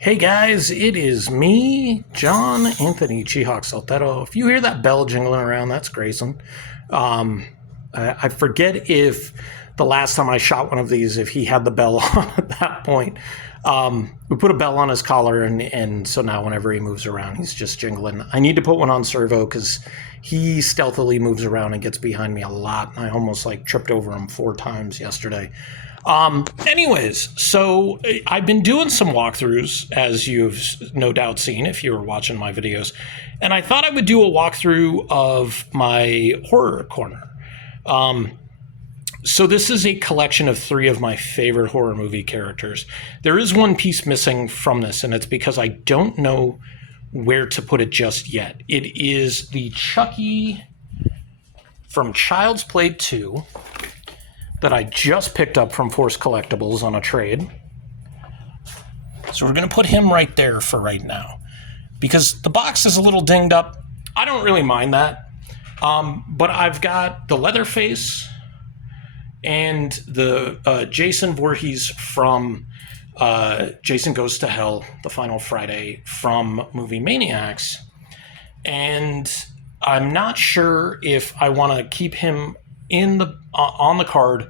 Hey guys, it is me, John Anthony Chihawk Saltero. If you hear that bell jingling around, that's Grayson. I forget if the last time I shot one of these, if he had the bell on at that point. We put a bell on his collar, and so now whenever he moves around, he's just jingling. I need to put one on servo because he stealthily moves around and gets behind me a lot. I almost tripped over him 4 times yesterday. Anyways, so I've been doing some walkthroughs, as you've no doubt seen if you were watching my videos, and I thought I would do a walkthrough of my horror corner. So this is a collection of 3 of my favorite horror movie characters. There is one piece missing from this, and it's because I don't know where to put it just yet. It is the Chucky from Child's Play 2 that I just picked up from Force Collectibles on a trade. So we're going to put him right there for right now. Because the box is a little dinged up. I don't really mind that. But I've got the Leatherface and the Jason Voorhees from Jason Goes to Hell, The Final Friday, from Movie Maniacs. And I'm not sure if I want to keep him in the on the card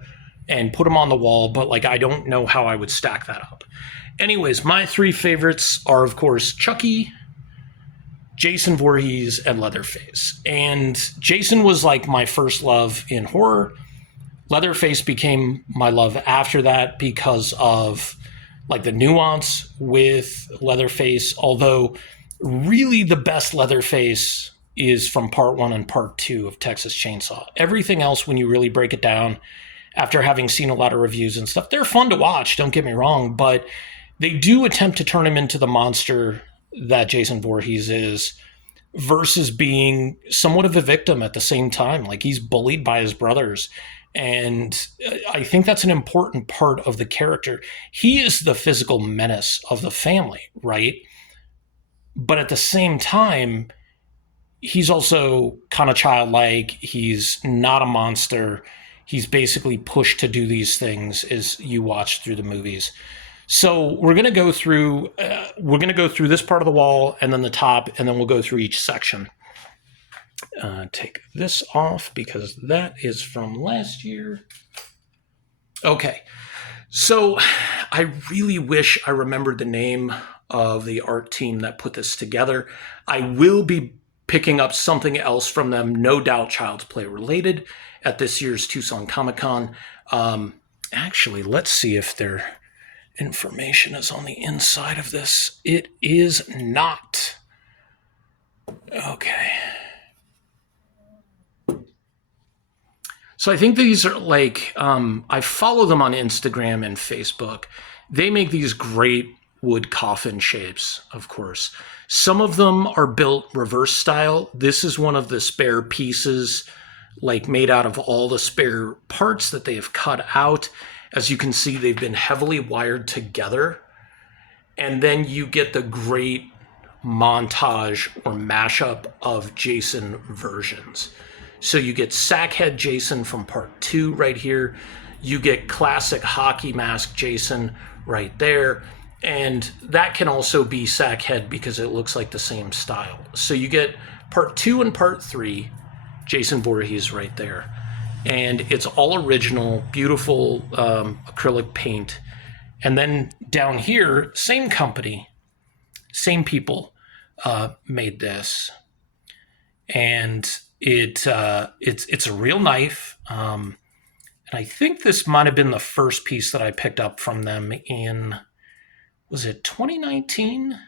and put him on the wall, but I don't know how I would stack that up. Anyways, my 3 favorites are, of course, Chucky, Jason Voorhees, and Leatherface. And Jason was my first love in horror. Leatherface became my love after that because of the nuance with Leatherface, although really the best Leatherface is from part 1 and part 2 of Texas Chainsaw. Everything else, when you really break it down, after having seen a lot of reviews and stuff, they're fun to watch, don't get me wrong, but they do attempt to turn him into the monster that Jason Voorhees is, versus being somewhat of a victim at the same time. He's bullied by his brothers, and I think that's an important part of the character. He is the physical menace of the family, right? But at the same time, he's also kind of childlike. He's not a monster. He's basically pushed to do these things as you watch through the movies. So we're going to go through this part of the wall and then the top, and then we'll go through each section. Take this off because that is from last year. Okay. So I really wish I remembered the name of the art team that put this together. I will be picking up something else from them, no doubt Child's Play related, at this year's Tucson Comic-Con. Actually, let's see if their information is on the inside of this. It is not. Okay. So I think these are I follow them on Instagram and Facebook. They make these great wood coffin shapes, of course. Some of them are built reverse style. This is one of the spare pieces, made out of all the spare parts that they have cut out. As you can see, they've been heavily wired together. And then you get the great montage or mashup of Jason versions. So you get Sackhead Jason from part 2 right here. You get classic hockey mask Jason right there. And that can also be Sackhead because it looks like the same style. So you get part 2 and part 3, Jason Voorhees right there. And it's all original, beautiful acrylic paint. And then down here, same company, same people made this. And it's a real knife. And I think this might have been the first piece that I picked up from them in, was it 2019?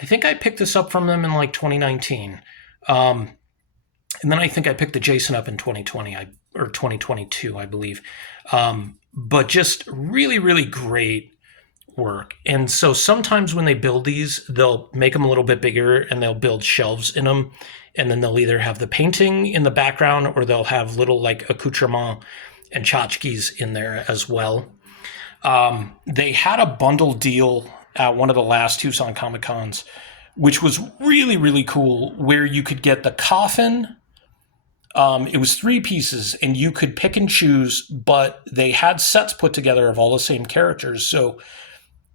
I think I picked this up from them in 2019. And then I think I picked the Jason up in 2020 or 2022, I believe. But just really, really great work. And so sometimes when they build these, they'll make them a little bit bigger and they'll build shelves in them. And then they'll either have the painting in the background or they'll have little accoutrement and tchotchkes in there as well. They had a bundle deal at one of the last Tucson Comic Cons, which was really, really cool, where you could get the coffin. It was 3 pieces and you could pick and choose, but they had sets put together of all the same characters. So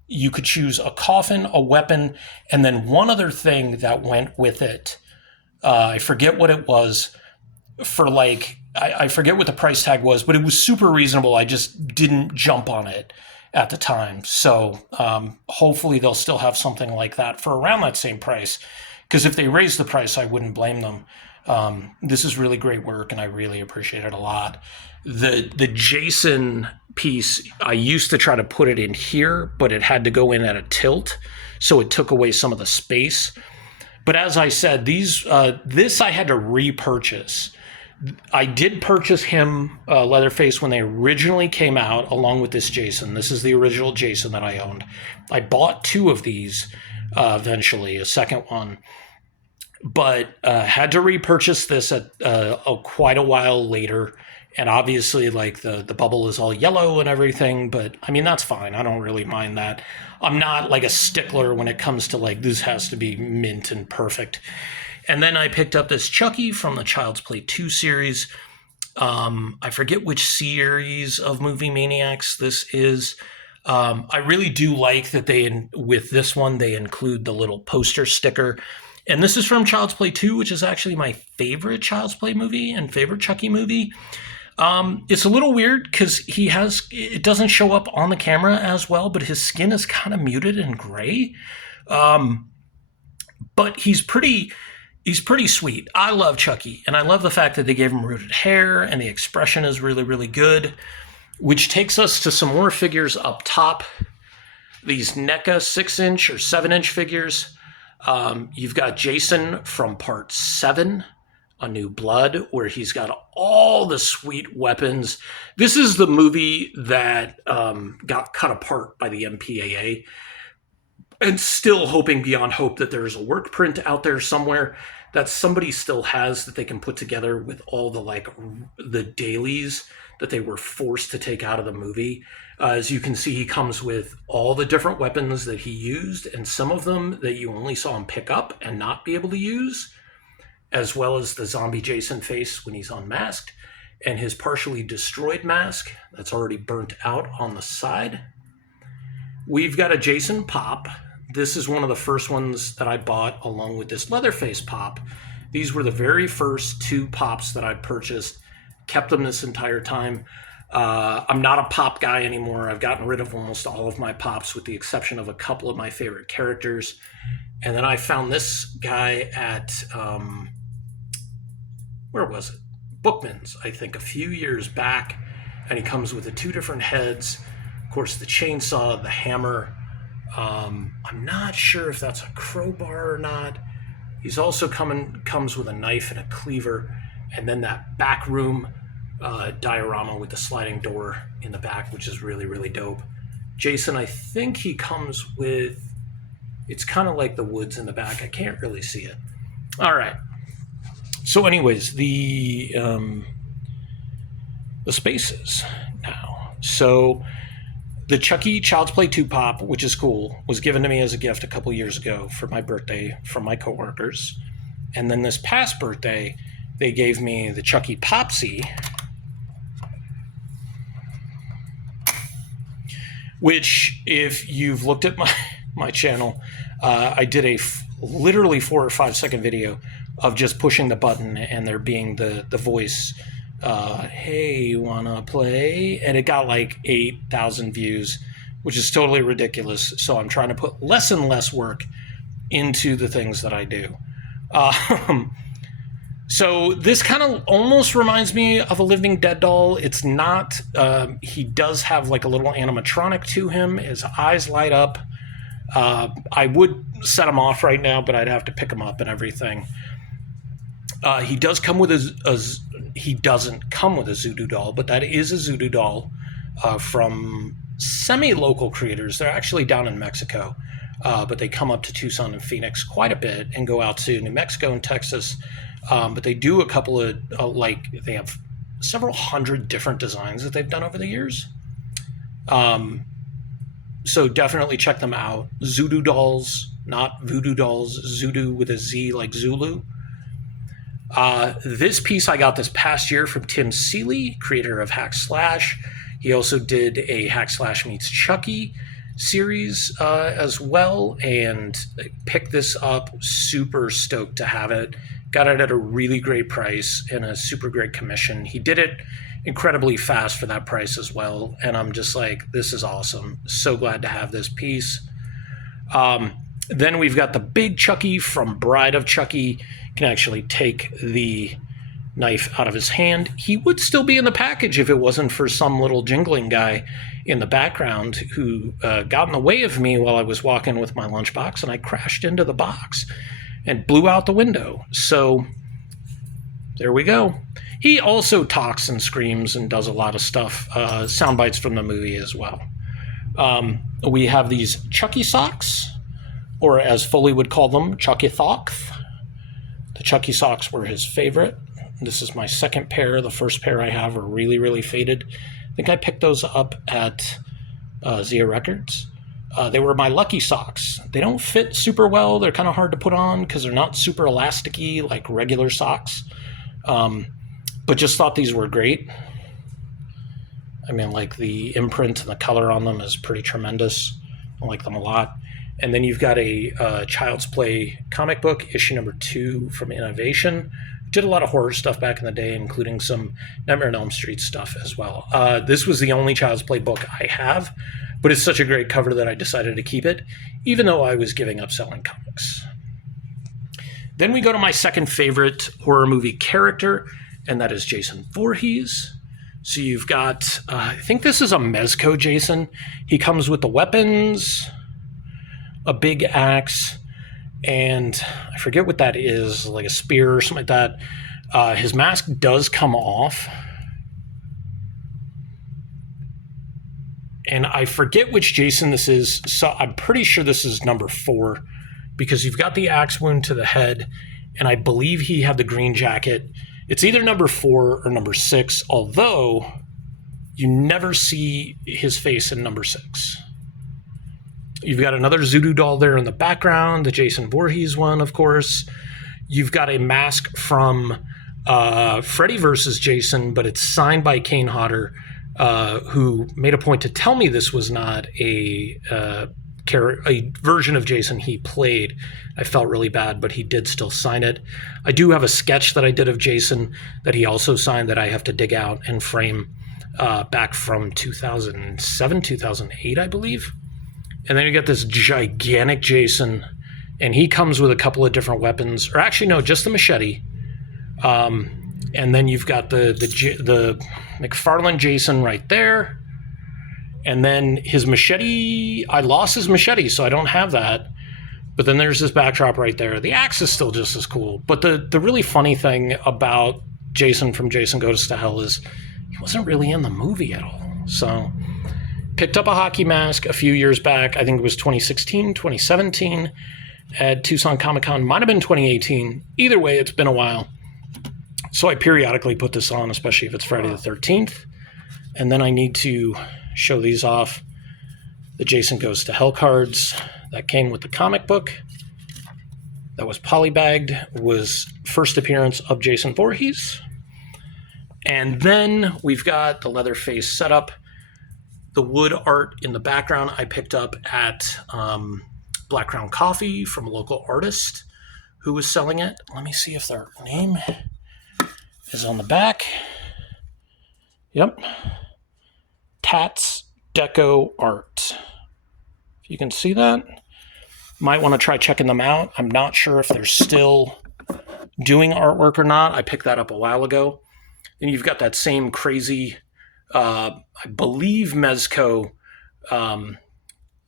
you could choose a coffin, a weapon, and then one other thing that went with it. I forget what it was for like, I forget what the price tag was, but it was super reasonable. I just didn't jump on it at the time. So hopefully they'll still have something like that for around that same price. Because if they raise the price, I wouldn't blame them. This is really great work, and I really appreciate it a lot. The Jason piece, I used to try to put it in here, but it had to go in at a tilt, so it took away some of the space. But as I said, this I had to repurchase. I did purchase him, Leatherface, when they originally came out, along with this Jason. This is the original Jason that I owned. I bought 2 of these eventually, a second one. But had to repurchase this at quite a while later. And obviously, like, the bubble is all yellow and everything. But, I mean, that's fine. I don't really mind that. I'm not, like, a stickler when it comes to, like, this has to be mint and perfect. And then I picked up this Chucky from the Child's Play 2 series. I forget which series of Movie Maniacs this is. I really do like that with this one, they include the little poster sticker. And this is from Child's Play 2, which is actually my favorite Child's Play movie and favorite Chucky movie. It's a little weird because it doesn't show up on the camera as well, but his skin is kind of muted and gray. But he's pretty sweet. I love Chucky, and I love the fact that they gave him rooted hair, and the expression is really, really good, which takes us to some more figures up top. These NECA 6-inch or 7-inch figures. You've got Jason from Part 7, A New Blood, where he's got all the sweet weapons. This is the movie that got cut apart by the MPAA. And still hoping beyond hope that there's a work print out there somewhere that somebody still has that they can put together with all the dailies that they were forced to take out of the movie. As you can see, he comes with all the different weapons that he used, and some of them that you only saw him pick up and not be able to use, as well as the zombie Jason face when he's unmasked, and his partially destroyed mask that's already burnt out on the side. We've got a Jason pop. This is one of the first ones that I bought along with this Leatherface pop. These were the very first 2 pops that I purchased. Kept them this entire time. I'm not a pop guy anymore. I've gotten rid of almost all of my pops with the exception of a couple of my favorite characters. And then I found this guy at, where was it? Bookman's, I think, a few years back. And he comes with the 2 different heads. Of course, the chainsaw, the hammer. I'm not sure if that's a crowbar or not. He's also comes with a knife and a cleaver, and then that back room diorama with the sliding door in the back, which is really, really dope. Jason, I think he comes with, it's kind of like the woods in the back. I can't really see it. All right. So anyways, the spaces now. So the Chucky Child's Play 2 pop, which is cool, was given to me as a gift a couple years ago for my birthday from my coworkers. And then this past birthday, they gave me the Chucky Popsy, which, if you've looked at my channel, I did a literally 4 or 5 second video of just pushing the button and there being the voice, hey, you wanna play? And it got like 8,000 views, which is totally ridiculous. So I'm trying to put less and less work into the things that I do. So this kind of almost reminds me of a Living Dead doll. It's not. He does have like a little animatronic to him. His eyes light up. I would set him off right now, but I'd have to pick him up and everything. He does come with he doesn't come with a Zoodoo doll, but that is a Zoodoo doll from semi-local creators. They're actually down in Mexico, but they come up to Tucson and Phoenix quite a bit and go out to New Mexico and Texas. But they do a couple of, they have several hundred different designs that they've done over the years. So definitely check them out. Zoodoo dolls, not voodoo dolls. Zoodoo with a Z like Zulu. This piece I got this past year from Tim Seeley, creator of Hack Slash. He also did a Hack Slash meets Chucky. series as well, and picked this up. Super stoked to have it. Got it at a really great price and a super great commission. He did it incredibly fast for that price as well, and I'm just like, this is awesome. So glad to have this piece. Then we've got the big Chucky from Bride of Chucky. You can actually take the knife out of his hand. He would still be in the package if it wasn't for some little jingling guy in the background who got in the way of me while I was walking with my lunchbox, and I crashed into the box and blew out the window. So there we go. He also talks and screams and does a lot of stuff, sound bites from the movie as well. We have these Chucky socks, or as Foley would call them, Chucky socks. The Chucky socks were his favorite. This is my second pair. The first pair I have are really, really faded. I think I picked those up at Zia Records. They were my lucky socks. They don't fit super well. They're kind of hard to put on because they're not super elasticy like regular socks. But just thought these were great. I mean, like the imprint and the color on them is pretty tremendous. I like them a lot. And then you've got a Child's Play comic book, issue number 2 from Innovation. Did a lot of horror stuff back in the day, including some Nightmare on Elm Street stuff as well. This was the only Child's Play book I have, but it's such a great cover that I decided to keep it, even though I was giving up selling comics. Then we go to my second favorite horror movie character, and that is Jason Voorhees. So you've got, I think this is a Mezco Jason. He comes with the weapons, a big axe, and I forget what that is, like a spear or something like that. His mask does come off. And I forget which Jason this is, so I'm pretty sure this is number 4, because you've got the axe wound to the head, and I believe he had the green jacket. It's either number 4 or number 6, although you never see his face in number 6. You've got another Zudu doll there in the background, the Jason Voorhees one, of course. You've got a mask from Freddy vs. Jason, but it's signed by Kane Hodder, who made a point to tell me this was not a version of Jason he played. I felt really bad, but he did still sign it. I do have a sketch that I did of Jason that he also signed that I have to dig out and frame back from 2007, 2008, I believe. And then you got this gigantic Jason, and he comes with a couple of different weapons, or actually no, just the machete. And then you've got the McFarlane Jason right there. And then his machete, I lost his machete, so I don't have that. But then there's this backdrop right there. The axe is still just as cool. But the really funny thing about Jason from Jason Goes to Hell is he wasn't really in the movie at all. So picked up a hockey mask a few years back. I think it was 2016, 2017 at Tucson Comic-Con. Might have been 2018. Either way, it's been a while. So I periodically put this on, especially if it's Friday the 13th. And then I need to show these off. The Jason Goes to Hell cards that came with the comic book. That was polybagged, was first appearance of Jason Voorhees. And then we've got the Leatherface setup. The wood art in the background I picked up at Black Crown Coffee from a local artist who was selling it. Let me see if their name is on the back. Yep. Tats Deco Art. If you can see that, might want to try checking them out. I'm not sure if they're still doing artwork or not. I picked that up a while ago. And you've got that same crazy, I believe Mezco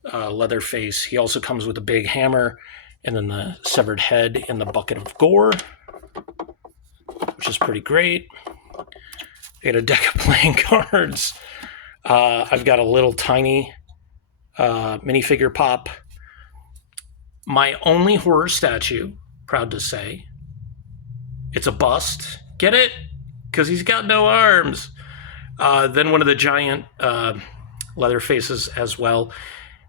Leatherface. He also comes with a big hammer and then the severed head in the bucket of gore, which is pretty great. I got a deck of playing cards. I've got a little tiny minifigure pop. My only horror statue, proud to say. It's a bust. Get it? Because he's got no arms. Then one of the giant leather faces as well.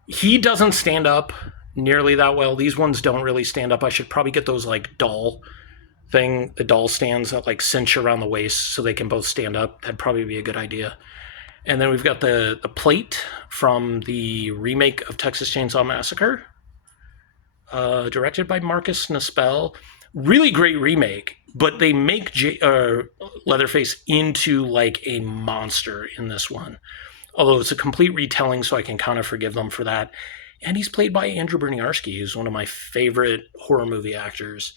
He doesn't stand up nearly that well. These ones don't really stand up. I should probably get those like doll thing, the doll stands that like cinch around the waist so they can both stand up. That'd probably be a good idea. And then we've got the plate from the remake of Texas Chainsaw Massacre, directed by Marcus Nispel. Really great remake, but they make Leatherface into like a monster in this one. Although it's a complete retelling, so I can kind of forgive them for that. And he's played by Andrew Bryniarski, who's one of my favorite horror movie actors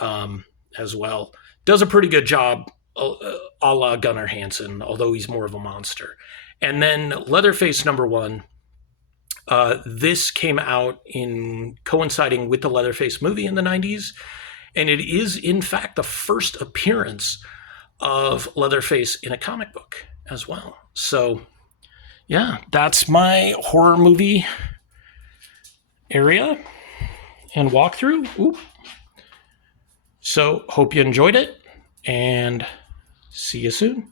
as well. Does a pretty good job, a la Gunnar Hansen, although he's more of a monster. And then Leatherface #1. This came out in coinciding with the Leatherface movie in the 90s. And it is, in fact, the first appearance of Leatherface in a comic book as well. So, yeah, that's my horror movie area and walkthrough. Oop. So, hope you enjoyed it, and see you soon.